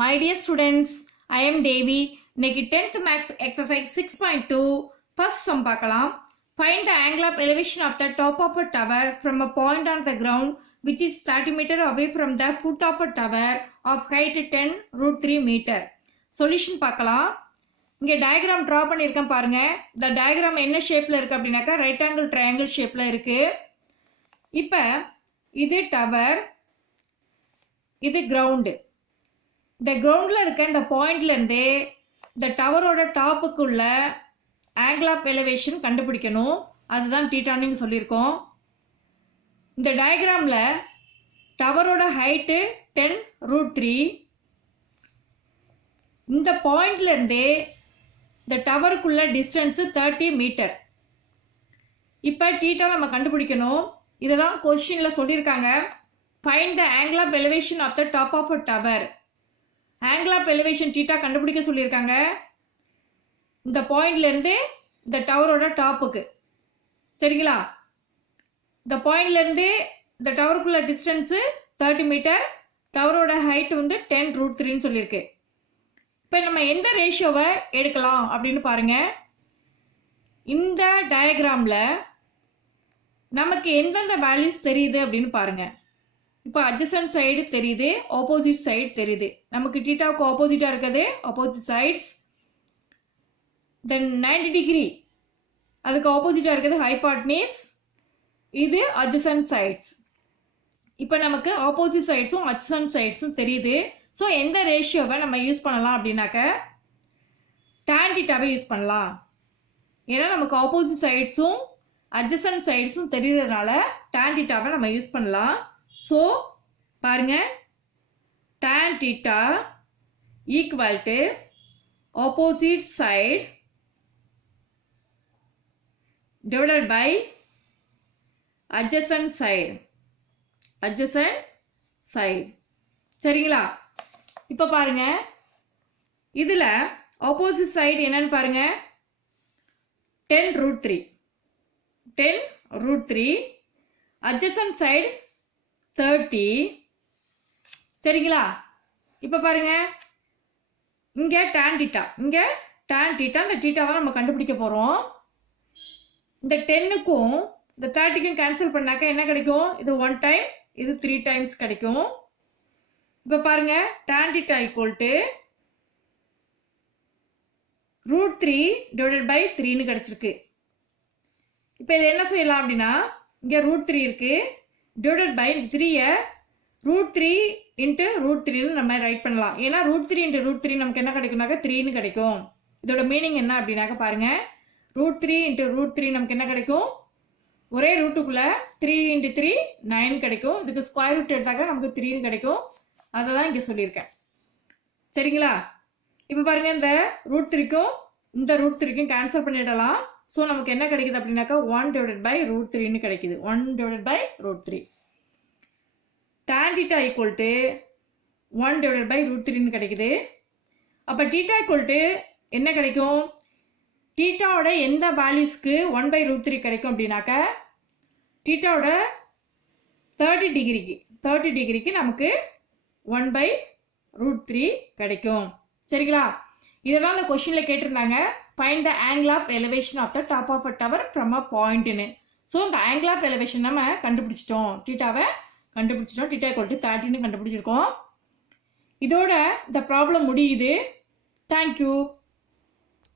My dear students, I am Devi. இன்னைக்கு 10th Maths exercise 6.2 first sum பார்க்கலாம். Find the angle of elevation of the top of a tower from a point on the ground which is 30 meter away from the foot of a tower of height 10√3 meter. Solution பார்க்கலாம். இங்கே diagram draw பண்ணியிருக்கேன் பாருங்க. இந்த diagram என்ன ஷேப்ல இருக்கு அப்படின்னாக்கா right angle triangle ஷேப்ல இருக்கு. இப்போ இது tower, இது ground. இந்த கிரவுண்டில் இருக்க இந்த பாயிண்ட்லேருந்து இந்த டவரோட டாப்புக்குள்ள ஆங்கிள் ஆஃப் எலிவேஷன் கண்டுபிடிக்கணும். அதுதான் டீட்டான்னு சொல்லியிருக்கோம். இந்த டயக்ராமில் டவரோட ஹைட்டு 10√3. இந்த பாயிண்ட்லேருந்து இந்த டவருக்குள்ள டிஸ்டன்ஸு 30 மீட்டர். இப்போ டீட்டா நம்ம கண்டுபிடிக்கணும். இதை தான் கொஸ்டினில் சொல்லியிருக்காங்க. Find the angle of elevation of the top of a tower. Angle of elevation theta கண்டுபிடிக்க சொல்லியிருக்காங்க. இந்த பாயிண்ட்லேருந்து இந்த டவரோட டாப்புக்கு, சரிங்களா? இந்த பாயிண்ட்லேருந்து இந்த டவருக்குள்ள டிஸ்டன்ஸு 30 மீட்டர், டவரோட ஹைட் வந்து 10√3ன்னு சொல்லியிருக்கு. இப்போ நம்ம எந்த ரேஷியோவை எடுக்கலாம் அப்படின்னு பாருங்க. இந்த டயக்ராமில் நமக்கு எந்தெந்த வேல்யூஸ் தெரியுது அப்படின்னு பாருங்க. இப்போ அட்ஜசன்ட் சைடு தெரியுது, ஆப்போசிட் சைடு தெரியுது. நமக்கு டீட்டாவுக்கு ஆப்போசிட்டாக இருக்குது ஆப்போசிட் சைட்ஸ். தென் 90 டிகிரி அதுக்கு ஆப்போசிட்டாக இருக்குது ஹைபாட்னிஸ். இது அட்ஜசன்ட் சைட்ஸ். இப்போ நமக்கு ஆப்போசிட் சைட்ஸும் அட்ஜசன்ட் சைட்ஸும் தெரியுது. ஸோ எந்த ரேஷியோவை நம்ம யூஸ் பண்ணலாம் அப்படின்னாக்க tan தீட்டாவை யூஸ் பண்ணலாம். ஏன்னா நமக்கு ஆப்போசிட் சைட்ஸும் அட்ஜசன்ட் சைட்ஸும் தெரிகிறதுனால tan தீட்டாவை நம்ம யூஸ் பண்ணலாம். ஸோ பாருங்க, tan theta equal to opposite side divided by adjacent side. சரிங்களா? இப்போ பாருங்க, இதில் ஆப்போசிட் சைடு என்னன்னு பாருங்க, 10√3 adjacent side 30. சரிங்களா? இப்போ பாருங்க, இங்கே tan theta, இந்த தீட்டாவை நம்ம கண்டுபிடிக்க போகிறோம். இந்த 10க்கும் இந்த 30க்கும் கேன்சல் பண்ணாக்க என்ன கிடைக்கும்? இது 1 டைம், இது 3 டைம்ஸ் கிடைக்கும். இப்போ பாருங்க, tan theta equal to √3 divided by 3ன்னு கிடைச்சிருக்கு. இப்போ இது என்ன செய்யலாம் அப்படின்னா, இங்கே √3 இருக்கு, டிவைடட் பை இந்த 3யை √3 × √3ன்னு நம்ம ரைட் பண்ணலாம். ஏன்னா √3 × √3 நமக்கு என்ன கிடைக்கும்னாக்க 3ன்னு கிடைக்கும். இதோட மீனிங் என்ன அப்படின்னாக்க பாருங்க, √3 × √3 நமக்கு என்ன கிடைக்கும்? ஒரே ரூட்டுக்குள்ள 3 × 3 9 கிடைக்கும். இதுக்கு ஸ்கொயர் ரூட் எடுத்தாக்க நமக்கு 3ன்னு கிடைக்கும். அதை தான் இங்கே சொல்லியிருக்கேன். சரிங்களா? இப்போ பாருங்க, இந்த √3க்கும் இந்த √3க்கும் கேன்சல் பண்ணிடலாம். ஸோ நமக்கு என்ன கிடைக்குது அப்படின்னாக்கா 1 divided by √3ன்னு கிடைக்குது. 1 divided by √3. tan theta equal to 1 divided by √3ன்னு கிடைக்குது. அப்போ theta equal to என்ன கிடைக்கும்? தீட்டாவோட எந்த வேல்யூஸ்க்கு 1/√3 கிடைக்கும் அப்படின்னாக்க தீட்டாவோட 30 டிகிரிக்கு நமக்கு 1/√3 கிடைக்கும். சரிங்களா? இதெல்லாம் அந்த கொஸ்டினில் கேட்டிருந்தாங்க. Find the angle of elevation of the top of a tower from a point ன்னு. ஸோ இந்த angle of elevation நம்ம கண்டுபிடிச்சிட்டோம். தீட்டாவை கண்டுபிடிச்சிட்டோம். தீட்டா equal to 30ன்னு கண்டுபிடிச்சிருக்கோம். இதோட இந்த ப்ராப்ளம் முடியுது. தேங்க்யூ.